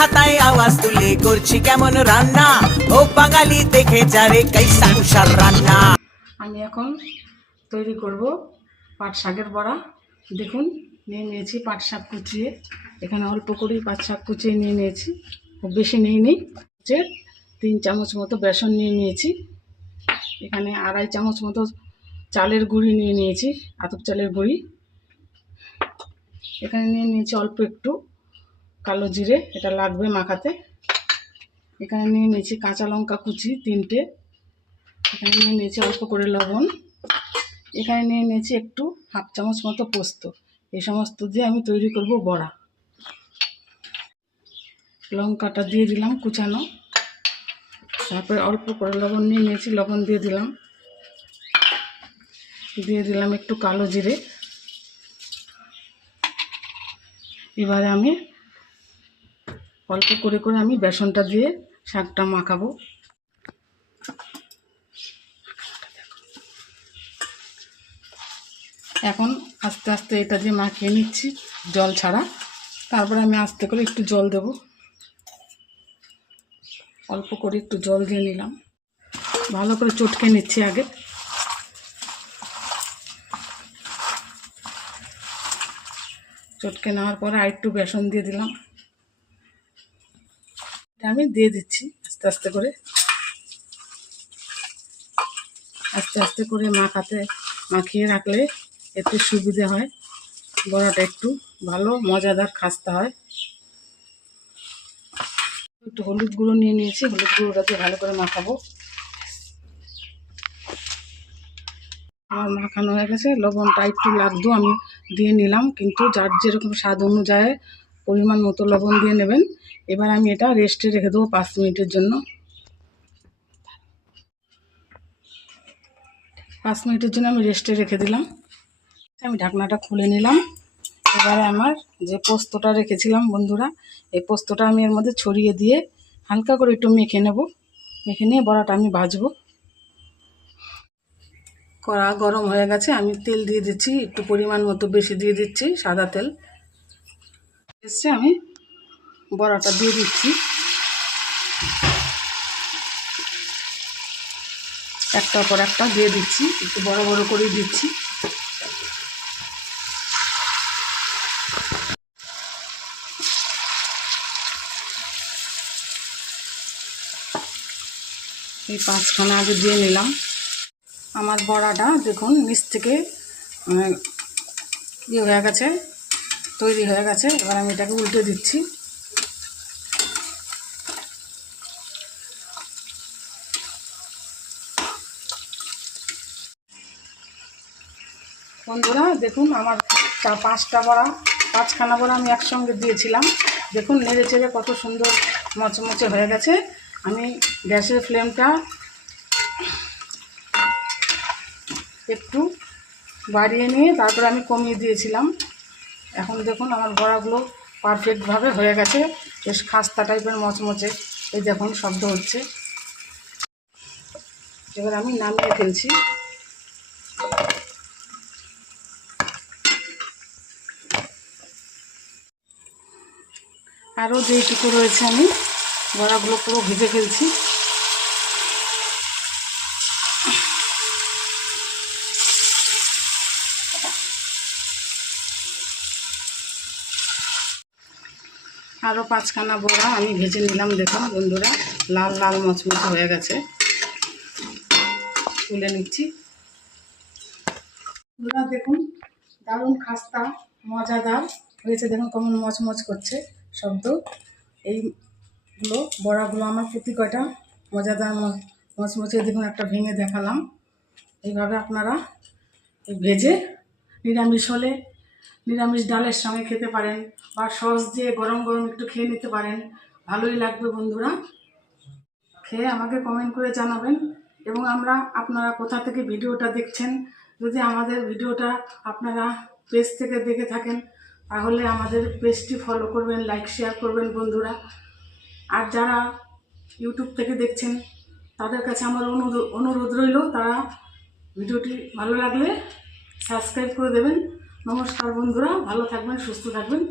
হাতায় আওয়াজ তুলে করছি কেমন রান্না, ও বাঙালি দেখে যারে কাইসা কুশার রান্না। আমি এখন তৈরি করব পাট শাকের বড়া। দেখুন নিয়ে নিয়েছি পাট শাক কুচিয়ে, এখানে অল্প করেই পাট শাক কুচিয়ে নিয়ে নিয়েছি, খুব বেশি নিইনি। 3 চামচ মতো বেসন নিয়ে নিয়েছি, এখানে 2.5 চামচ মতো চালের গুঁড়ি নিয়ে নিয়েছি, আতপ চালের গুঁড়ি। এখানে নিয়ে নিয়েছি অল্প একটু কালো জিরে, এটা লাগবে মাখাতে। এখানে নিয়ে নিয়েছি কাঁচা লঙ্কা কুচি 3টে। এখানে নিয়ে নিয়েছি অল্প করে লবণ। এখানে নিয়ে নিয়েছি একটু 1/2 চামচ মতো পোস্ত। এই সমস্ত দিয়ে আমি তৈরি করব বড়া। লঙ্কাটা দিয়ে দিলাম কুচানো, তারপরে অল্প করে লবণ নিয়ে নিয়েছি, লবণ দিয়ে দিলাম একটু কালো জিরে। এবারে আমি অল্প করে আমি বেসনটা দিয়ে শাকটা মাখাবো। এখন আস্তে আস্তে এটা দিয়ে মাখিয়ে নিচ্ছি জল ছাড়া, তারপরে আমি আস্তে করে একটু জল দেব। অল্প করে একটু জল দিয়ে নিলাম, ভালো করে চটকে নিচ্ছি আগে। চটকে নেওয়ার পরে আর একটু বেসন দিয়ে দিলাম, এটা আমি দিয়ে দিচ্ছি আস্তে আস্তে করে। আস্তে আস্তে করে মাখিয়ে রাখলে একটু সুবিধে হয়, বড়াটা একটু ভালো মজাদার খাস্তা হয়। একটু হলুদ গুঁড়ো নিয়ে নিয়েছি, হলুদ গুঁড়োটা দিয়ে ভালো করে মাখাবো। আমার মাখানো হয়ে গেছে, লবণটা একটু লাগতো আমি দিয়ে নিলাম, কিন্তু যার যেরকম স্বাদ অনুযায়ী পরিমাণ মতো লবণ দিয়ে নেবেন। এবার আমি এটা রেস্টে রেখে দেবো 5 মিনিটের জন্য। 5 মিনিটের জন্য আমি রেস্টে রেখে দিলাম। আমি ঢাকনাটা খুলে নিলাম। এবারে আমার যে পোস্তটা রেখেছিলাম বন্ধুরা, এই পোস্তটা আমি এর মধ্যে ছড়িয়ে দিয়ে হালকা করে একটু মেখে নেব। মেখে নিয়ে বড়াটা আমি ভাজবো। কড়া গরম হয়ে গেছে, আমি তেল দিয়ে দিচ্ছি, একটু পরিমাণ মতো বেশি দিয়ে দিচ্ছি, সাদা তেল এসছে। আমি বড়াটা দিয়ে দিচ্ছি, একটার পর একটা দিয়ে দিচ্ছি, একটু বড় বড় করে দিচ্ছি। এই 5খানা আগে দিয়ে নিলাম। আমার বড়াটা দেখুন নিচ থেকে হয়ে গেছে, তৈরি হয়ে গেছে। এবার আমি এটাকে উল্টে দিচ্ছি। বন্ধুরা দেখুন আমার 5খানা বড়া আমি একসঙ্গে দিয়েছিলাম। দেখুন নেড়ে চেড়ে কত সুন্দর মচমচে হয়ে গেছে। আমি গ্যাসের ফ্লেমটা একটু বাড়িয়ে নিয়ে তারপরে আমি কমিয়ে দিয়েছিলাম। এখন দেখুন আমার বড়াগুলো পারফেক্টভাবে হয়ে গেছে, বেশ খাস্তা টাইপের মচমচে। এই দেখুন শব্দ হচ্ছে। এবার আমি নামিয়ে ফেলছি। আরও যেইটুকু রয়েছে আমি বড়াগুলো পুরো ভেজে ফেলছি। আরও 5খানা বড়া আমি ভেজে নিলাম। দেখুন বন্ধুরা লাল লাল মচমচে হয়ে গেছে, তুলে নিচ্ছি। বন্ধুরা দেখুন দারুণ খাস্তা মজাদার হয়েছে, দেখুন কেমন মচমচ করছে শব্দ। এইগুলো বড়াগুলো আমার প্রতি কয়টা মজাদার মচমচে, দেখুন একটা ভেঙে দেখালাম। এইভাবে আপনারা ভেজে নিরামিষ হলে নিরামিষ ডালের সঙ্গে খেতে পারেন, বা সস দিয়ে গরম গরম একটু খেয়ে নিতে পারেন, ভালোই লাগবে বন্ধুরা। খেয়ে আমাকে কমেন্ট করে জানাবেন, এবং আপনারা কোথা থেকে ভিডিওটা দেখছেন। যদি আমাদের ভিডিওটা আপনারা পেজ থেকে দেখে থাকেন তাহলে আমাদের পেজটি ফলো করবেন, লাইক শেয়ার করবেন বন্ধুরা। আর যারা ইউটিউব থেকে দেখছেন তাদের কাছে আমার অনুরোধ রইল, তারা ভিডিওটি ভালো লাগলে সাবস্ক্রাইব করে দেবেন। নমস্কার বন্ধুরা, ভালো থাকবেন, সুস্থ থাকবেন।